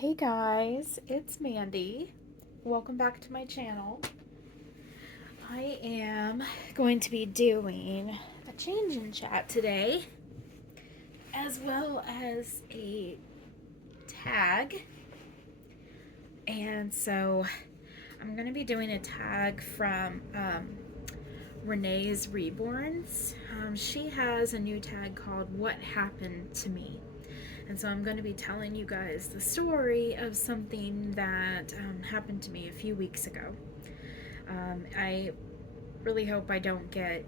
Hey guys, it's Mandy. Welcome back to my channel. I am going to be doing a change in chat today, as well as a tag. And so I'm going to be doing a tag from Renee's Reborns. She has a new tag called What Happened to Me. And so I'm going to be telling you guys the story of something that happened to me a few weeks ago. I really hope I don't get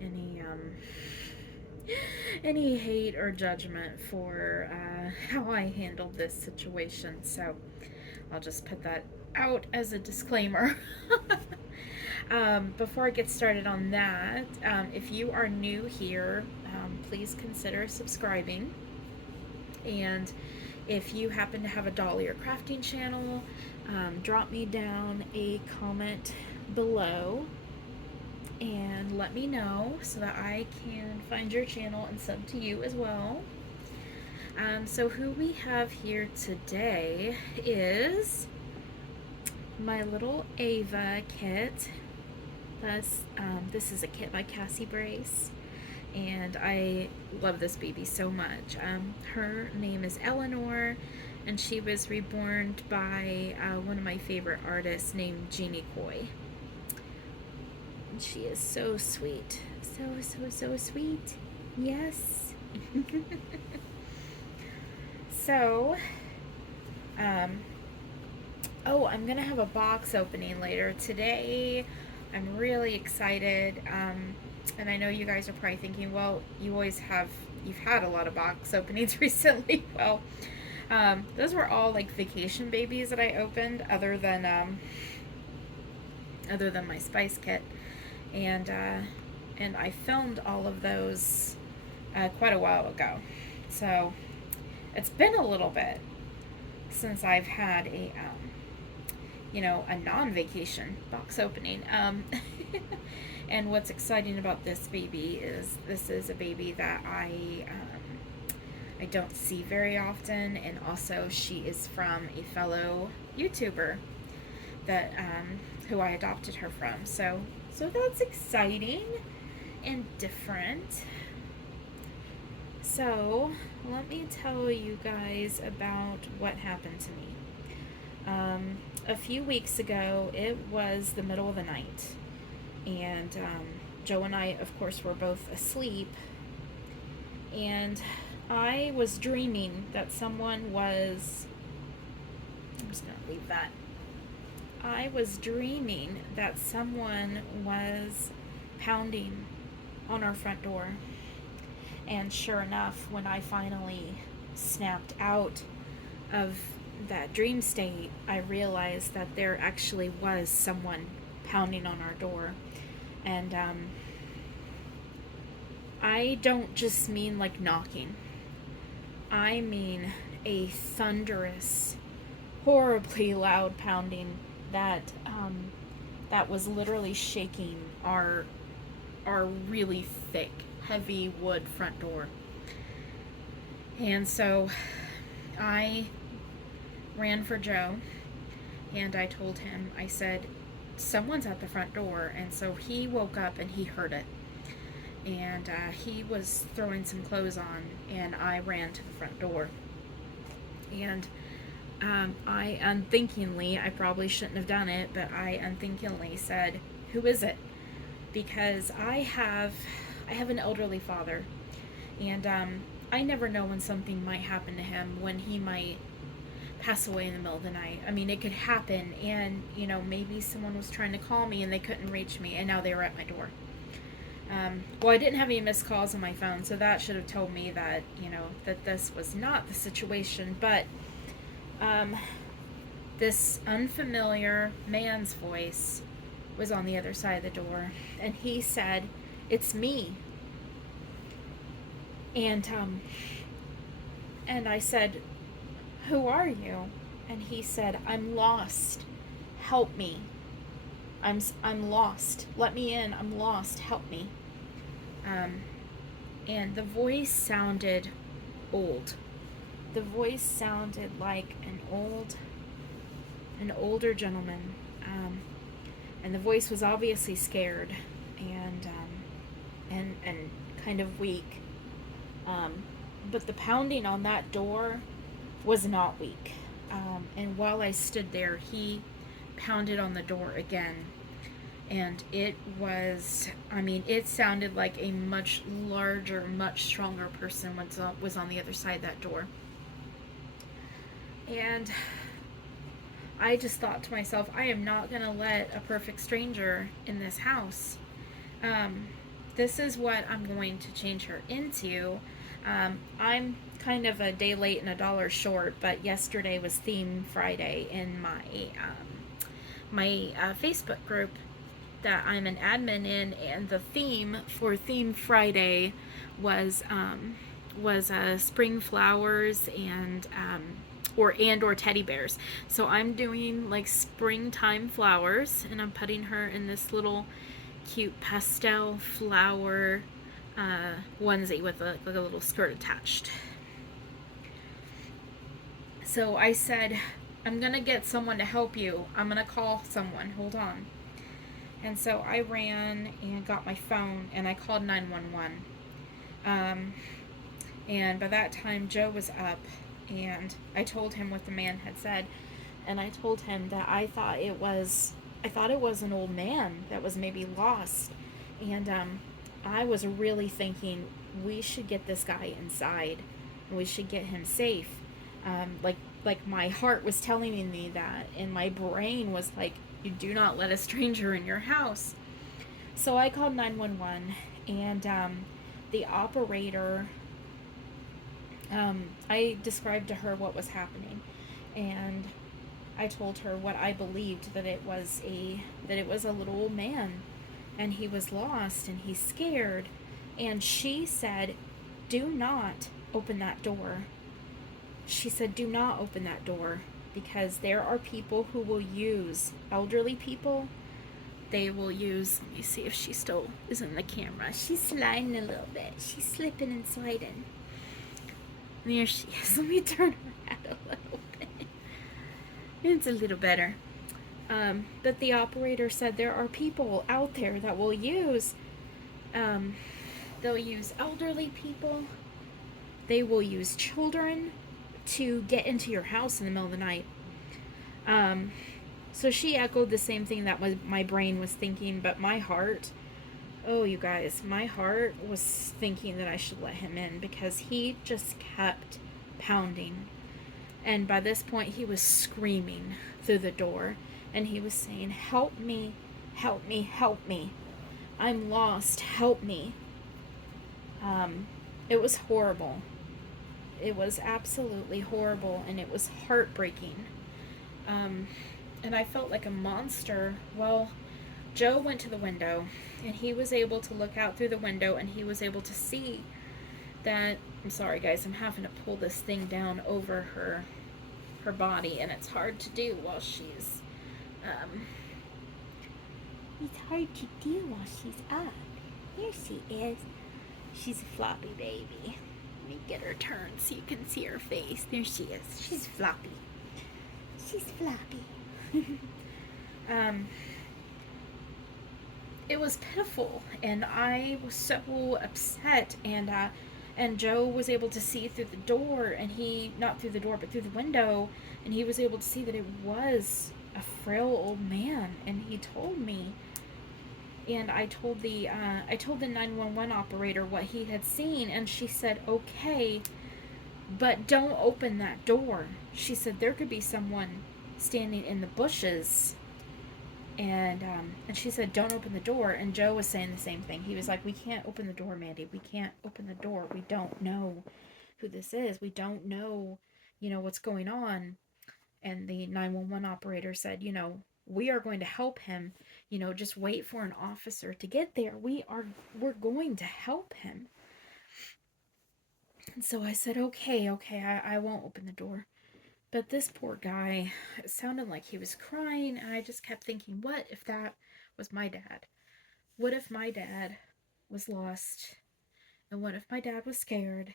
any hate or judgment for how I handled this situation. So I'll just put that out as a disclaimer. Before I get started on that, if you are new here, please consider subscribing. And if you happen to have a dolly or crafting channel, drop me down a comment below and let me know so that I can find your channel and sub to you as well. So who we have here today is my little Ava kit. This is a kit by Cassie Brace, and I love this baby so much. Her name is Eleanor, and she was reborn by one of my favorite artists named Jeannie Coy. And she is so sweet. So sweet. Yes. So, oh, I'm going to have a box opening later today. I'm really excited. And I know you guys are probably thinking, well, you've had a lot of box openings recently. Well, those were all like vacation babies that I opened, other than my spice kit, and I filmed all of those quite a while ago. So it's been a little bit since I've had a non-vacation box opening. And what's exciting about this baby is this is a baby that I don't see very often, and also she is from a fellow YouTuber that who I adopted her from. So that's exciting and different. So let me tell you guys about what happened to me. A few weeks ago, it was the middle of the night, and Joe and I, of course, were both asleep, and I was dreaming that someone was, I'm just going to leave that. I was dreaming that someone was pounding on our front door, and sure enough, when I finally snapped out of that dream state, I realized that there actually was someone pounding on our door. And I don't just mean like knocking. I mean a thunderous, horribly loud pounding that was literally shaking our really thick, heavy wood front door. And so I ran for Joe, and I told him, I said, someone's at the front door. And so he woke up and he heard it, and he was throwing some clothes on, and I ran to the front door, and I unthinkingly, I probably shouldn't have done it, but I unthinkingly said, who is it? Because I have an elderly father, and I never know when something might happen to him, when he might pass away in the middle of the night. I mean, it could happen, and maybe someone was trying to call me and they couldn't reach me, and now they were at my door. Well, I didn't have any missed calls on my phone, so that should have told me that that this was not the situation. But this unfamiliar man's voice was on the other side of the door, and he said, "It's me." And I said, "Who are you?" And he said, "I'm lost. Help me. I'm lost. Let me in. I'm lost. Help me." And the voice sounded old. The voice sounded like an old an older gentleman, and the voice was obviously scared and kind of weak. Um, but the pounding on that door was not weak. And while I stood there, he pounded on the door again. And it was, I mean, it sounded like a much larger, much stronger person was on the other side of that door. And I just thought to myself, I am not going to let a perfect stranger in this house. Um, this is what I'm going to change her into. I'm kind of a day late and a dollar short, but yesterday was Theme Friday in my Facebook group that I'm an admin in, and the theme for Theme Friday was spring flowers and or teddy bears. So I'm doing like springtime flowers, and I'm putting her in this little cute pastel flower onesie with a little skirt attached. So I said, I'm gonna get someone to help you. I'm gonna call someone. Hold on. And so I ran and got my phone and I called 911. And by that time, Joe was up, and I told him what the man had said, and I told him that I thought it was an old man that was maybe lost, and I was really thinking we should get this guy inside, and we should get him safe. Like my heart was telling me that, and my brain was like, you do not let a stranger in your house. So I called 911, and the operator, I described to her what was happening, and I told her what I believed, that it was a little old man, and he was lost and he's scared. And she said, do not open that door. She said, do not open that door, because there are people who will use elderly people. They will use, let me see if she still is in the camera. She's sliding a little bit. She's slipping and sliding. There she is. Let me turn her head a little bit. It's a little better. But the operator said there are people out there that will use, they'll use elderly people. They will use children to get into your house in the middle of the night. So she echoed the same thing that my brain was thinking, but my heart, oh, you guys, my heart was thinking that I should let him in, because he just kept pounding. And by this point, he was screaming through the door, and he was saying, help me, help me, help me. I'm lost, help me. It was horrible. It was absolutely horrible, and it was heartbreaking. And I felt like a monster. Well, Joe went to the window, and he was able to look out through the window, and he was able to see that, I'm sorry guys, I'm having to pull this thing down over her body, and it's hard to do while she's it's hard to do while she's up. Here she is. She's a floppy baby. Let me get her turned so you can see her face. There she is. She's floppy. She's floppy. It was pitiful, and I was so upset, and Joe was able to see through the door, and he, not through the door, but through the window, and he was able to see that it was a frail old man, and he told me, and I told the 911 operator what he had seen, and she said, okay, but don't open that door. She said there could be someone standing in the bushes, and she said, don't open the door. And Joe was saying the same thing. He was like, we can't open the door, Mandy. We can't open the door. We don't know who this is. We don't know, what's going on. And the 911 operator said, we are going to help him. Just wait for an officer to get there. We're going to help him. And so I said, okay, I won't open the door. But this poor guy, it sounded like he was crying, and I just kept thinking, what if that was my dad? What if my dad was lost? And what if my dad was scared,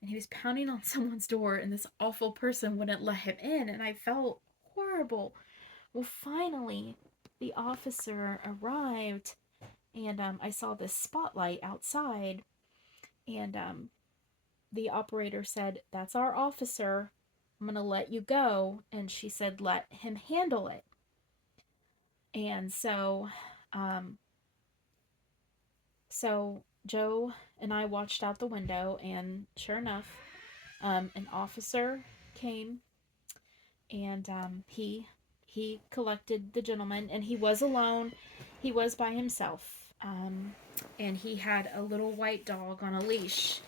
and he was pounding on someone's door, and this awful person wouldn't let him in? And I felt horrible. Well, finally, the officer arrived, and I saw this spotlight outside, and the operator said, "That's our officer. I'm gonna let you go." And she said, "Let him handle it." And um, so Joe and I watched out the window, and sure enough, an officer came, and he collected the gentleman, and he was alone. He was by himself, and he had a little white dog on a leash.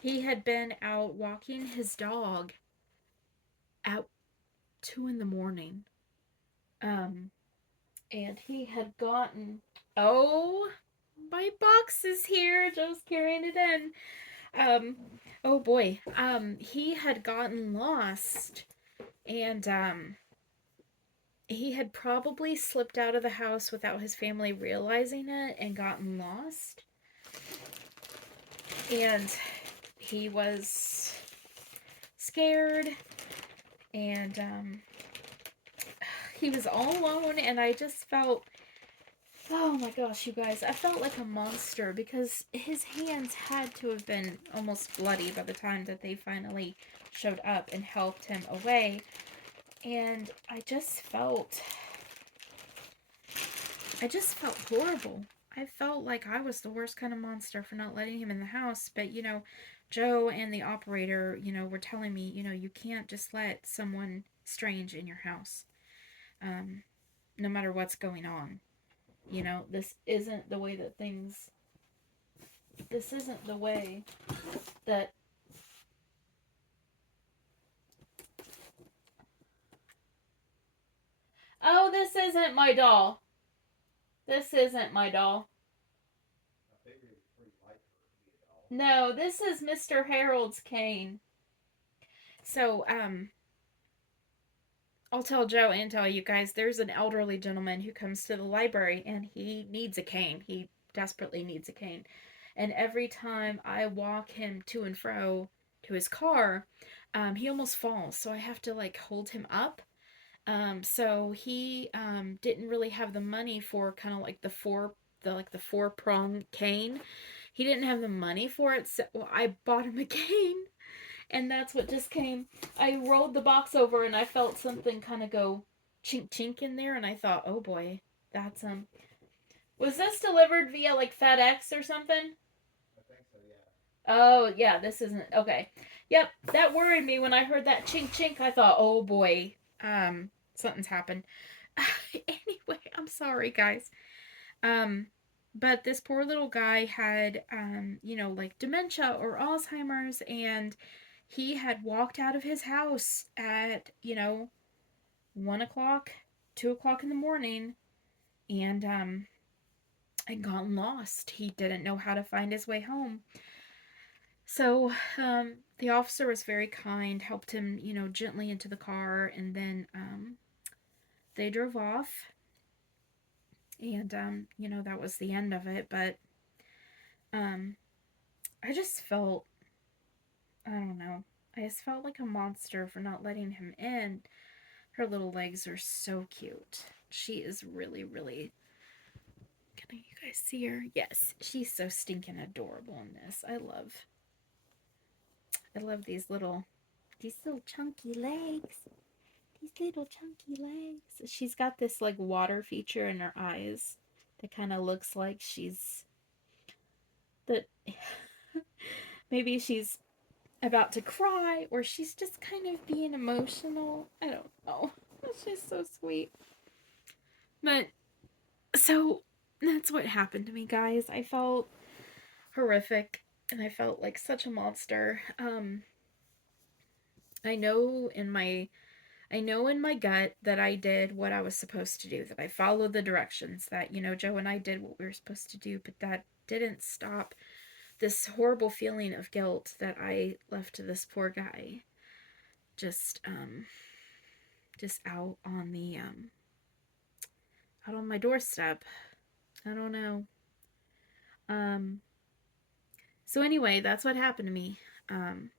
He had been out walking his dog at 2 in the morning, um, and he had gotten. Oh, my box is here. Joe's carrying it in. Um, oh boy. He had gotten lost, and he had probably slipped out of the house without his family realizing it and gotten lost. And he was scared, and he was all alone, and I just felt, oh my gosh, you guys, I felt like a monster because his hands had to have been almost bloody by the time that they finally showed up and helped him away. And I just felt horrible. I felt like I was the worst kind of monster for not letting him in the house. But, Joe and the operator, were telling me, you can't just let someone strange in your house, no matter what's going on. This isn't the way that things. This isn't the way that. Oh, this isn't my doll. This isn't my doll. No, this is Mr. Harold's cane. So, I'll tell Joe and tell you guys, there's an elderly gentleman who comes to the library and he needs a cane. He desperately needs a cane. And every time I walk him to and fro to his car, he almost falls. So I have to like hold him up. So he didn't really have the money for kind of like the 4-prong cane. He didn't have the money for it, so I bought him a cane, and that's what just came. I rolled the box over and I felt something kind of go chink chink in there, and I thought, oh boy, that's Was this delivered via like FedEx or something? Oh yeah, this isn't okay. Yep, that worried me when I heard that chink chink. I thought, oh boy, something's happened. Anyway, I'm sorry, guys. Um, but this poor little guy had, like dementia or Alzheimer's, and he had walked out of his house at, 1 o'clock, 2 o'clock in the morning, and had gotten lost. He didn't know how to find his way home. So, the officer was very kind, helped him, gently into the car, and then they drove off. And, that was the end of it. But um, I just felt, I don't know, I just felt like a monster for not letting him in. Her little legs are so cute. She is really, really. Can you guys see her? Yes, she's so stinking adorable in this. I love these little chunky legs. These little chunky legs. She's got this like water feature in her eyes that kind of looks like she's that maybe she's about to cry or she's just kind of being emotional. I don't know. It's just so sweet. But so that's what happened to me, guys. I felt horrific and I felt like such a monster. I know in my I know in my gut that I did what I was supposed to do, that I followed the directions, that, Joe and I did what we were supposed to do, but that didn't stop this horrible feeling of guilt that I left to this poor guy just just out on my doorstep. I don't know. Um so anyway, that's what happened to me. Um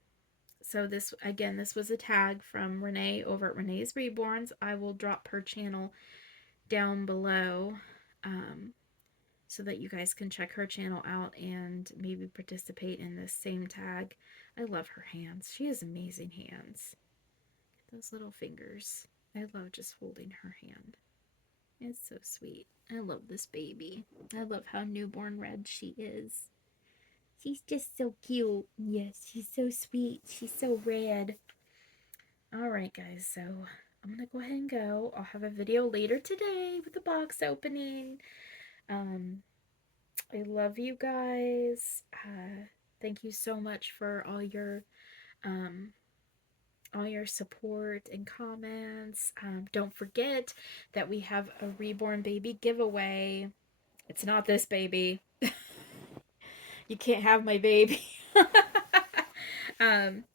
So this, again, this was a tag from Renee over at Renee's Reborns. I will drop her channel down below, so that you guys can check her channel out and maybe participate in this same tag. I love her hands. She has amazing hands. Those little fingers. I love just holding her hand. It's so sweet. I love this baby. I love how newborn red she is. She's just so cute. Yes, she's so sweet. She's so red. Alright, guys, so I'm gonna go ahead and go. I'll have a video later today with the box opening. I love you guys. Thank you so much for all your support and comments. Don't forget that we have a reborn baby giveaway. It's not this baby. You can't have my baby. um,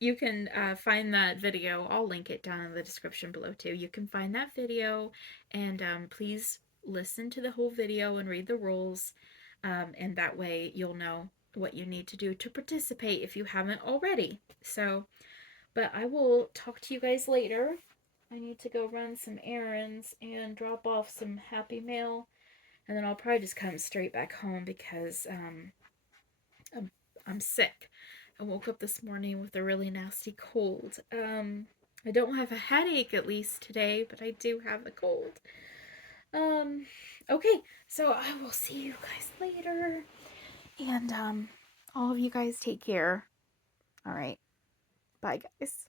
you can find that video. I'll link it down in the description below too. You can find that video, and please listen to the whole video and read the rules, and that way you'll know what you need to do to participate if you haven't already. So, but I will talk to you guys later. I need to go run some errands and drop off some Happy Mail, and then I'll probably just come straight back home because I'm sick. I woke up this morning with a really nasty cold. I don't have a headache at least today, but I do have a cold. Okay, so I will see you guys later. And all of you guys take care. All right. Bye, guys.